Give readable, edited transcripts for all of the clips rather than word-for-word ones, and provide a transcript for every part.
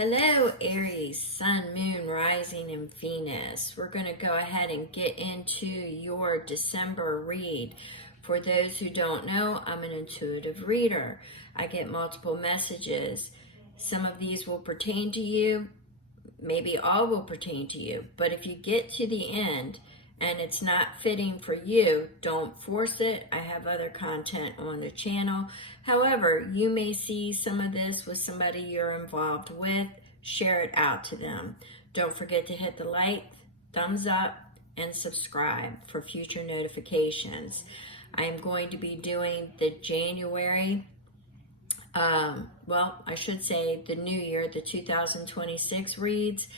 Hello, Aries, Sun, Moon, Rising, and Venus. We're going to go ahead and get into your December read. For those who don't know, I'm an intuitive reader. I get multiple messages. Some of these will pertain to you. Maybe all will pertain to you. But if you get to the end and it's not fitting for you, don't force it. I have other content on the channel. However, you may see some of this with somebody you're involved with. Share it out to them. Don't forget to hit the like, thumbs up, and subscribe for future notifications. I am going to be doing the January, I should say the new year, the 2026 reads.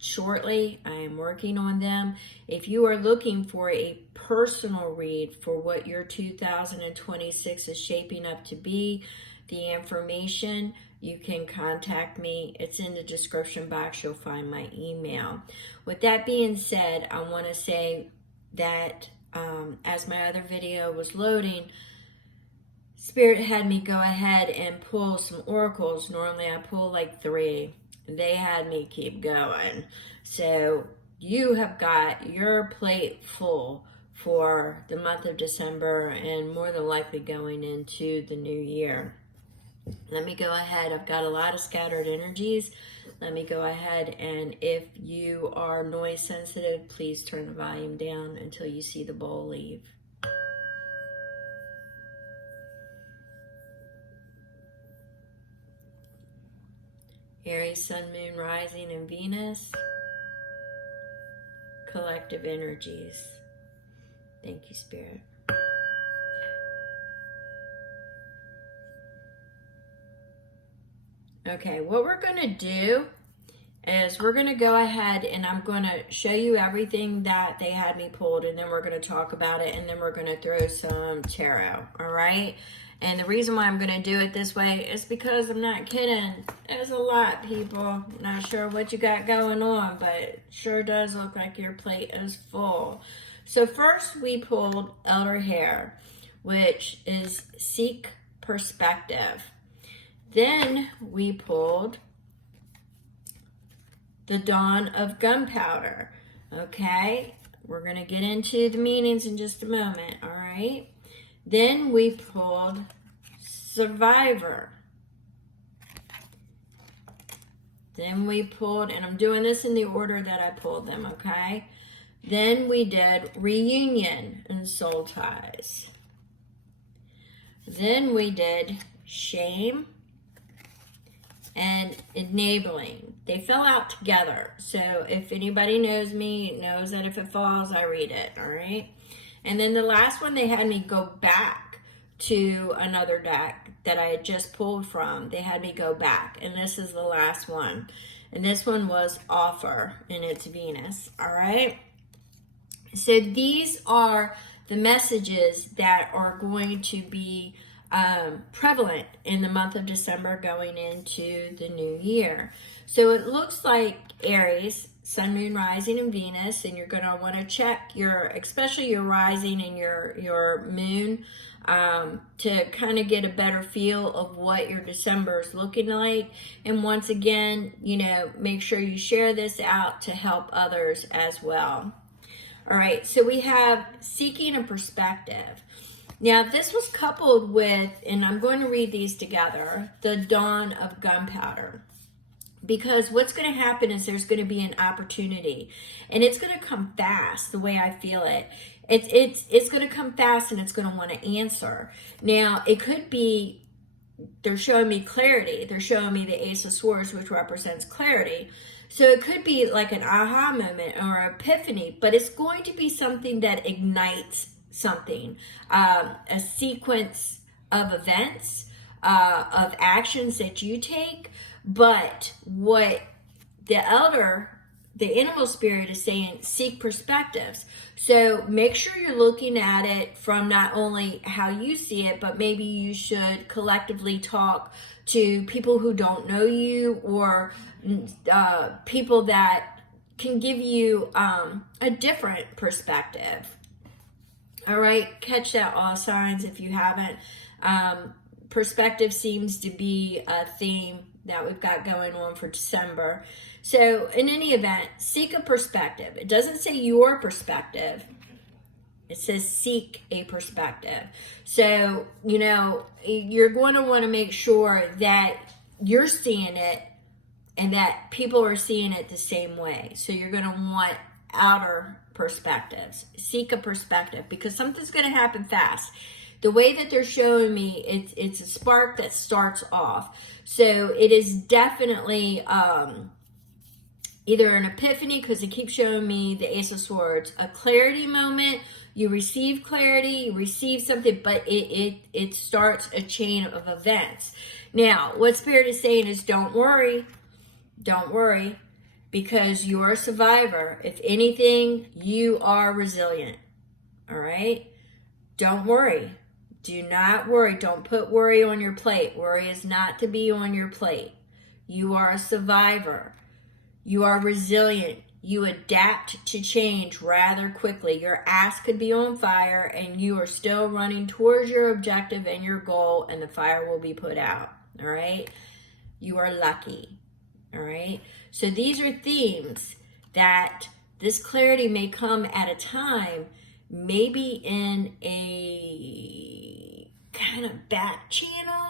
Shortly. I am working on them. If you are looking for a personal read for what your 2026 is shaping up to be, the information, you can contact me. It's in the description box. You'll find my email. With that being said, I want to say that as my other video was loading, Spirit had me go ahead and pull some oracles. Normally I pull like 3. They had me keep going. So you have got your plate full for the month of December and more than likely going into the new year. Let me go ahead. I've got a lot of scattered energies. Let me go ahead, and if you are noise sensitive, please turn the volume down until you see the bowl leave. Aries, Sun, Moon, Rising, and Venus. Collective energies. Thank you, Spirit. Okay, what we're going to do is we're going to go ahead and I'm going to show you everything that they had me pulled, and then we're going to talk about it, and then we're going to throw some tarot, all right? And the reason why I'm going to do it this way is because I'm not kidding. There's a lot, people. Not sure what you got going on, but it sure does look like your plate is full. So first we pulled Elder Hair, which is Seek Perspective. Then we pulled the Dawn of Gunpowder. Okay, we're going to get into the meanings in just a moment, all right? Then we pulled Survivor. Then we pulled, and I'm doing this in the order that I pulled them, okay? Then we did Reunion and Soul Ties. Then we did Shame and Enabling. They fell out together. So if anybody knows me, knows that if it falls, I read it, all right? And then the last one, they had me go back to another deck that I had just pulled from. They had me go back, and this is the last one. And this one was Offer, and it's Venus, all right? So these are the messages that are going to be prevalent in the month of December going into the new year. So it looks like Aries, Sun, Moon, Rising, and Venus, and you're going to want to check especially your rising and your moon to kind of get a better feel of what your December is looking like. And once again, make sure you share this out to help others as well. All right, so we have Seeking a Perspective. Now, this was coupled with, and I'm going to read these together, the Dawn of Gunpowder. Because what's going to happen is there's going to be an opportunity, and it's going to come fast the way I feel it. It's going to come fast, and it's going to want to answer. Now, it could be, they're showing me clarity. They're showing me the Ace of Swords, which represents clarity. So it could be like an aha moment or epiphany, but it's going to be something that ignites something, a sequence of events, of actions that you take. But what the animal spirit is saying, seek perspectives. So make sure you're looking at it from not only how you see it, but maybe you should collectively talk to people who don't know you, or people that can give you a different perspective. All right, catch that, all signs, if you haven't. Perspective seems to be a theme that we've got going on for December. So in any event, seek a perspective. It doesn't say your perspective. It says seek a perspective. So, you know, you're going to want to make sure that you're seeing it and that people are seeing it the same way. So you're going to want outer perspectives. Seek a perspective, because something's going to happen fast. The way that they're showing me, it's a spark that starts off. So it is definitely either an epiphany, because it keeps showing me the Ace of Swords, a clarity moment. You receive clarity, you receive something, but it starts a chain of events. Now, what Spirit is saying is don't worry, because you're a survivor. If anything, you are resilient, all right? Don't worry. Do not worry. Don't put worry on your plate. Worry is not to be on your plate. You are a survivor. You are resilient. You adapt to change rather quickly. Your ass could be on fire and you are still running towards your objective and your goal, and the fire will be put out. All right? You are lucky. All right? So these are themes that this clarity may come at a time, maybe in a kind of back channel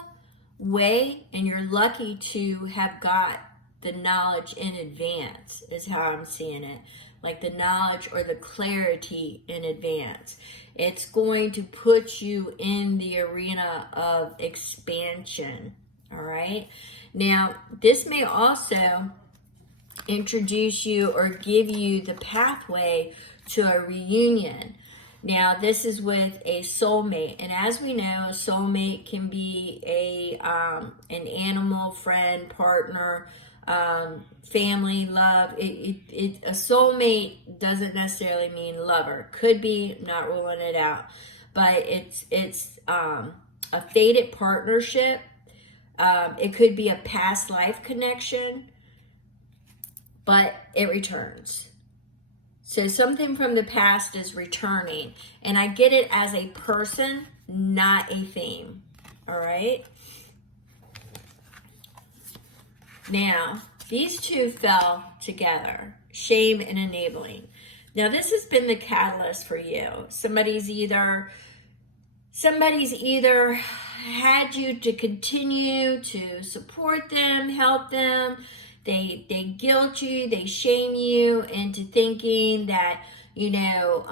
way, and you're lucky to have got the knowledge in advance, is how I'm seeing it. Like the knowledge or the clarity in advance. It's going to put you in the arena of expansion. All right. Now, this may also introduce you or give you the pathway to a reunion. Now, this is with a soulmate, and as we know, a soulmate can be an animal, friend, partner, family, love. A soulmate doesn't necessarily mean lover. Could be, not ruling it out, but it's a fated partnership. It could be a past life connection, but it returns. So something from the past is returning, and I get it as a person, not a theme. All right. Now, these two fell together, shame and enabling. Now, this has been the catalyst for you. Somebody's either had you to continue to support them, help them. They guilt you, they shame you into thinking that, you know,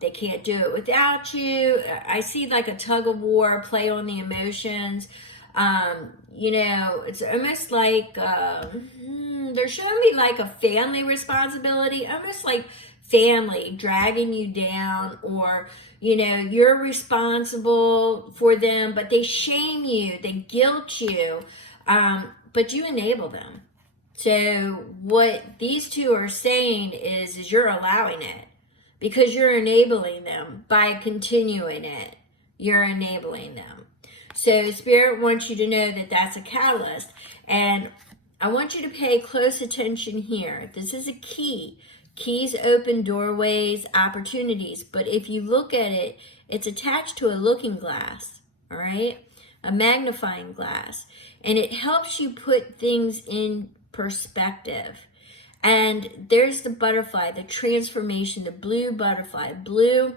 they can't do it without you. I see like a tug of war, play on the emotions. You know, it's almost like they're showing me like a family responsibility, almost like family dragging you down, or, you know, you're responsible for them, but they shame you, they guilt you, but you enable them. So what these two are saying is you're allowing it, because you're enabling them by continuing it. You're enabling them. So Spirit wants you to know that that's a catalyst. And I want you to pay close attention here. This is a key. Keys open doorways, opportunities. But if you look at it, it's attached to a looking glass, all right? A magnifying glass. And it helps you put things in perspective. And there's the butterfly, the transformation, the blue butterfly. Blue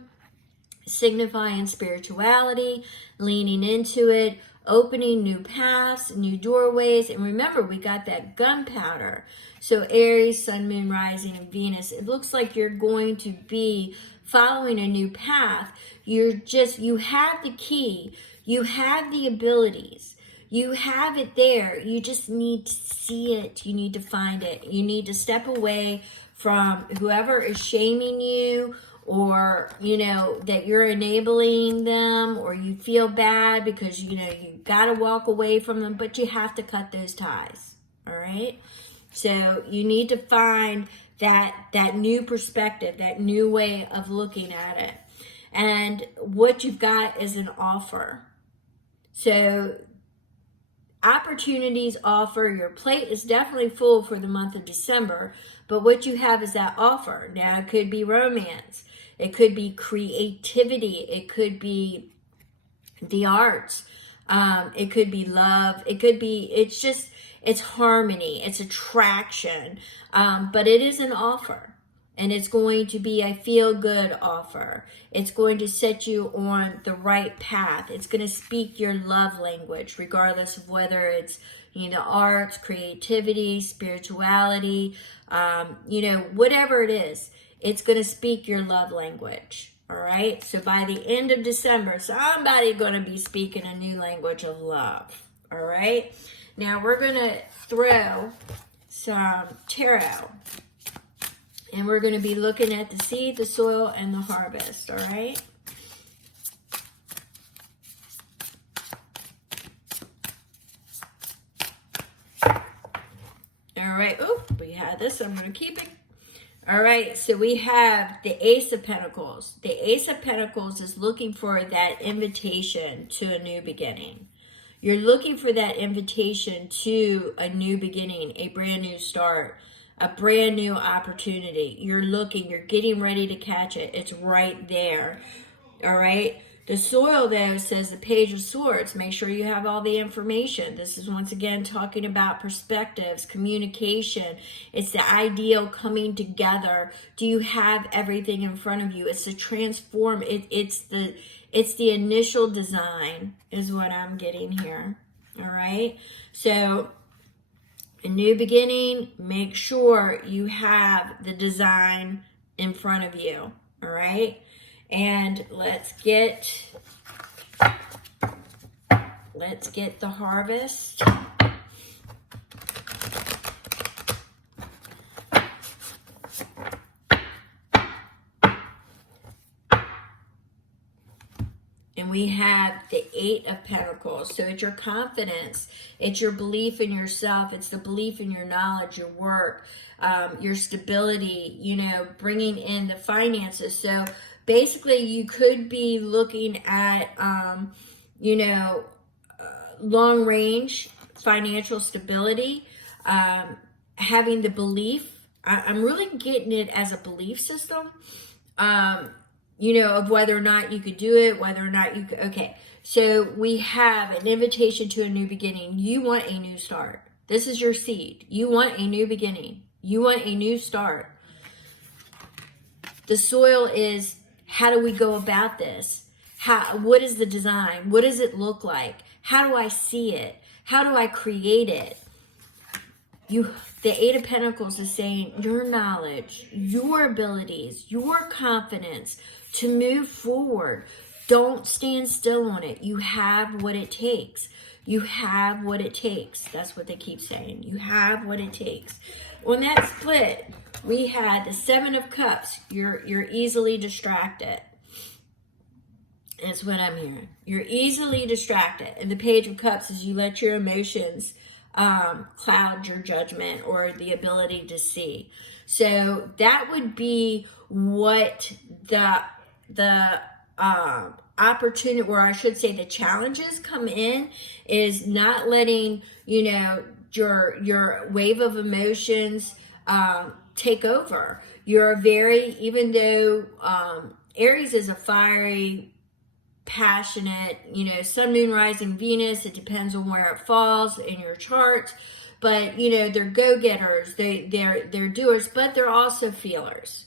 signifying spirituality, leaning into it, opening new paths, new doorways. And remember, we got that gunpowder. So Aries, Sun, Moon, Rising, and Venus, it looks like you're going to be following a new path. You have the key, you have the abilities, you have it there. You just need to see it. You need to find it. You need to step away from whoever is shaming you, or, you know, that you're enabling them, or you feel bad because, you know, you got to walk away from them, but you have to cut those ties. All right. So you need to find that new perspective, that new way of looking at it. And what you've got is an offer. So opportunities offer. Your plate is definitely full for the month of December, but what you have is that offer. Now, it could be romance, it could be creativity, it could be the arts, it could be love, it could be, it's it's harmony, it's attraction, but it is an offer. And it's going to be a feel-good offer. It's going to set you on the right path. It's going to speak your love language, regardless of whether it's, arts, creativity, spirituality, whatever it is. It's going to speak your love language. All right? So by the end of December, somebody's going to be speaking a new language of love. All right? Now we're going to throw some tarot. And we're going to be looking at the seed, the soil, and the harvest, all right? All right, we had this, I'm going to keep it. All right, so we have the Ace of Pentacles. The Ace of Pentacles is looking for that invitation to a new beginning. You're looking for that invitation to a new beginning, a brand new start, a brand new opportunity. You're getting ready to catch it. It's right there. All right. The soil, though, says the Page of Swords. Make sure you have all the information. This is once again talking about perspectives, communication. It's the ideal coming together. Do you have everything in front of you? It's to transform. It's the initial design is what I'm getting here. All right. So a new beginning, make sure you have the design in front of you, all right? And let's get the harvest. And we have the Eight of Pentacles. So it's your confidence. It's your belief in yourself. It's the belief in your knowledge, your work, your stability, bringing in the finances. So basically you could be looking at, long range financial stability, having the belief. I'm really getting it as a belief system. Of whether or not you could do it, whether or not you could. Okay, so we have an invitation to a new beginning. You want a new start. This is your seed. You want a new beginning. You want a new start. The soil is, how do we go about this? What is the design? What does it look like? How do I see it? How do I create it? The Eight of Pentacles is saying your knowledge, your abilities, your confidence to move forward. Don't stand still on it. You have what it takes. You have what it takes. That's what they keep saying. You have what it takes. On that split, we had the Seven of Cups. You're easily distracted. That's what I'm hearing. You're easily distracted. And the Page of Cups is you let your emotions cloud your judgment or the ability to see. So that would be what the opportunity, or I should say the challenges come in, is not letting your wave of emotions take over. Even though Aries is a fiery, passionate, sun, moon, rising, Venus, it depends on where it falls in your chart, but they're go-getters, they're doers, but they're also feelers.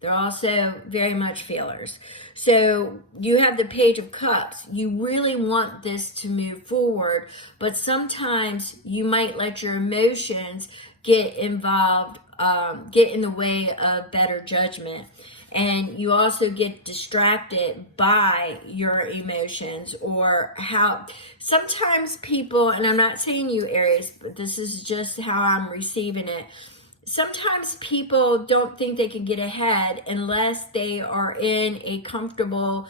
They're also very much feelers. So you have the Page of Cups. You really want this to move forward, but sometimes you might let your emotions get involved, get in the way of better judgment. And you also get distracted by your emotions, or how sometimes people, and I'm not saying you, Aries, but this is just how I'm receiving it. Sometimes people don't think they can get ahead unless they are in a comfortable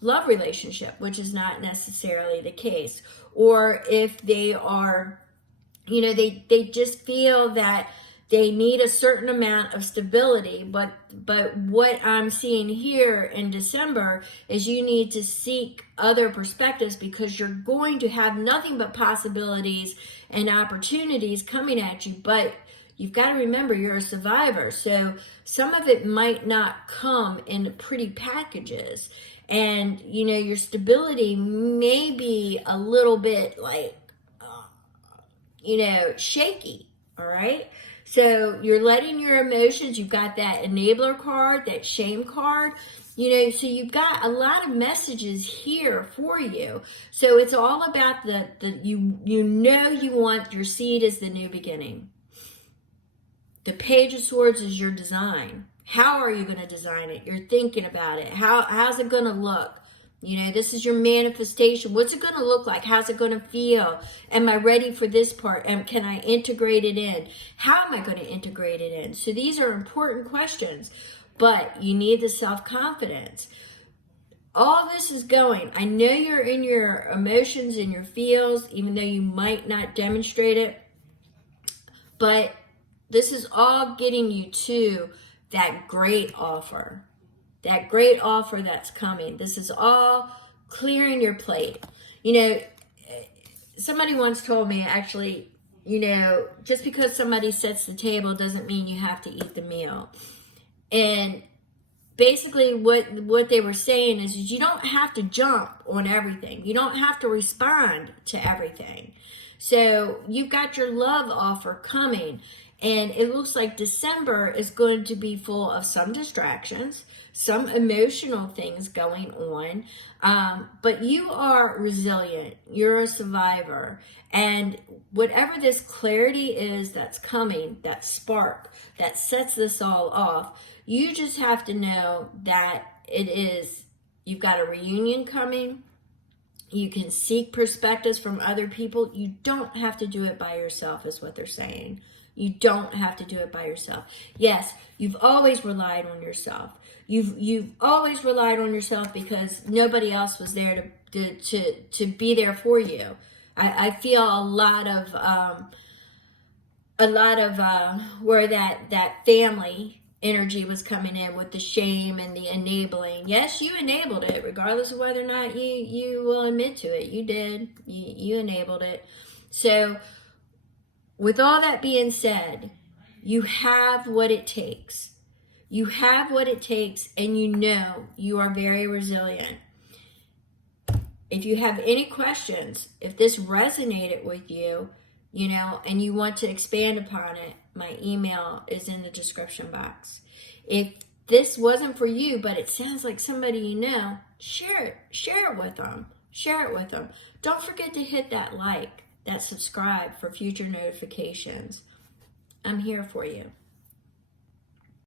love relationship, which is not necessarily the case. Or if they are, they just feel that they need a certain amount of stability, but what I'm seeing here in December is you need to seek other perspectives, because you're going to have nothing but possibilities and opportunities coming at you, but you've got to remember you're a survivor. So some of it might not come in pretty packages, and your stability may be a little bit like shaky. All right. So you're letting your emotions, you've got that enabler card, that shame card, so you've got a lot of messages here for you. So it's all about you want your seed as the new beginning. The Page of Swords is your design. How are you going to design it? You're thinking about it. How's it going to look? This is your manifestation. What's it going to look like? How's it going to feel? Am I ready for this part? And can I integrate it in? How am I going to integrate it in? So these are important questions, but you need the self-confidence. All this is going. I know you're in your emotions and your feels, even though you might not demonstrate it, but this is all getting you to that great offer. That great offer that's coming. This is all clearing your plate. Somebody once told me, actually, just because somebody sets the table doesn't mean you have to eat the meal. And basically what they were saying is you don't have to jump on everything. You don't have to respond to everything. So you've got your love offer coming. And it looks like December is going to be full of some distractions, some emotional things going on. But you are resilient. You're a survivor. And whatever this clarity is that's coming, that spark that sets this all off, you just have to know that you've got a reunion coming. You can seek perspectives from other people. You don't have to do it by yourself, is what they're saying. You don't have to do it by yourself. Yes, you've always relied on yourself. You've always relied on yourself because nobody else was there to be there for you. I feel a lot of where that family energy was coming in with the shame and the enabling. Yes, you enabled it, regardless of whether or not you will admit to it. You did. You enabled it. So with all that being said, you have what it takes. You have what it takes, and you are very resilient. If you have any questions, if this resonated with you, and you want to expand upon it, my email is in the description box. If this wasn't for you, but it sounds like somebody share it. Share it with them. Share it with them. Don't forget to hit that like, that subscribe for future notifications. I'm here for you.